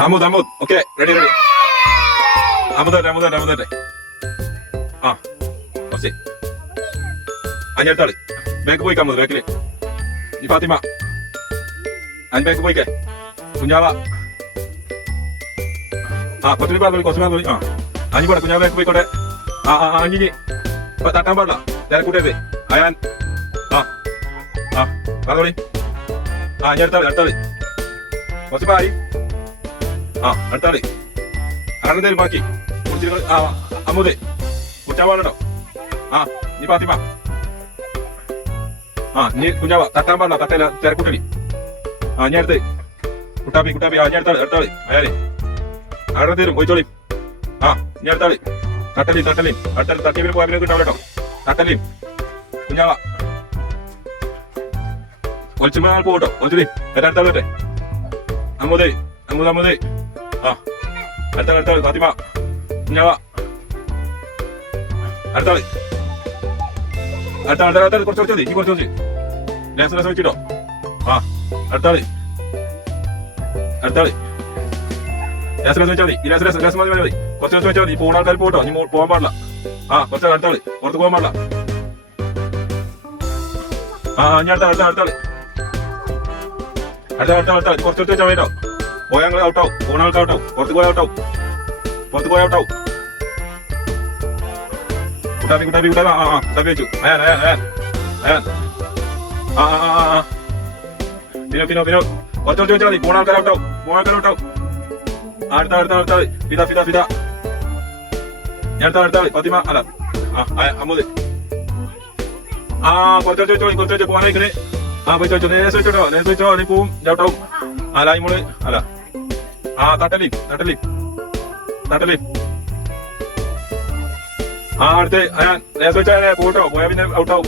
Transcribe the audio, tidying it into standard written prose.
അമുദ് okay ready അമുദ് ആ കുറച്ച് അഞ്ഞെടുത്താള് back പോയിക്കാം അമുദ് ബാക്കില് ഈ ഫാത്തിമ അൻ ബാക്ക് പോയിക്കേ കുഞ്ഞാവ ആ കുറച്ചുകൂടി കുറച്ച് ആ അഞ്ഞു പോടെ കുഞ്ഞാവ ബാക്ക് പോയിക്കോട്ടെ അഞ്ഞിനി തട്ടാൻ പാടില്ല തിരക്കൂട്ടരുത് അയാൻ ആ പറഞ്ഞോളി ഇനി അടുത്താള് കുറച്ച് പായി അടുത്താള് അറന്നേലും ബാക്കി കുടിച്ചിട്ട് അമ്മുദേ കുടിച്ചാൻ പാടട്ടോ നീ ഫാത്തിമ നീ കുഞ്ഞാവ തട്ടാൻ പാടില്ല തട്ടയില്ല തിരക്കൂട്ടടി ഞാൻ അടുത്ത് കുട്ടാപ്പി ഞാൻ അടുത്താള് അയാളെ അറന്നേലും പോയിച്ചോളി ഇനി അടുത്താള് തട്ടലിയും തട്ടിയിൽ പോയാൽ കിട്ടാവും കേട്ടോ തട്ടലിയും കുഞ്ഞാവ ഒളിച്ചുമ്പോ പോകട്ടോ ഒളിച്ചുടി അടുത്താളെ അമ്മുദേ അടുത്താള് ഫാത്തിമ കുഞ്ഞാവ അടുത്താള് കുറച്ച് മതി ഈ കുറച്ച് ലേസം വെച്ചിട്ടോ അടുത്താള് ലേസം വെച്ചാൽ മതി ഈ ലേസം മതി കുറച്ച് വെച്ചാൽ മതി പോകുന്ന ആൾക്കാർ പോട്ടോ നീ പോകാൻ പാടില്ല കുറച്ച് അടുത്താള് പുറത്ത് പോകാൻ പാടില്ല ഞാൻ അടുത്താള് കുറച്ച് വെച്ചാൽ മതി കേട്ടോ പോയാൽ ഔട്ടാവും പോകുന്ന ആൾക്കാർ ഔട്ടാവും പുറത്ത് പോയാൽ ഔട്ടാവും കുട്ടാപ്പി വെച്ചു അയാൻ പിന്നെ കുറച്ച് വെച്ചാൽ മതി പോകുന്ന ആൾക്കാർ ഔട്ടാവും അടുത്താള് ഫിദ ഞാൻ അടുത്താള് ഫാത്തിമ അല്ല അമ്മുദ് കുറച്ച് പോകാനായിക്കണേ പോയി ചോദിച്ചോ നേരെ വെച്ചോ നീ പോവും ചവിട്ടാവും ലായ്മോള് അല്ല തട്ടലി അടുത്ത് നേരെ വെച്ചാൽ പോട്ടോ പോയാ പിന്നെ ഔട്ടാവും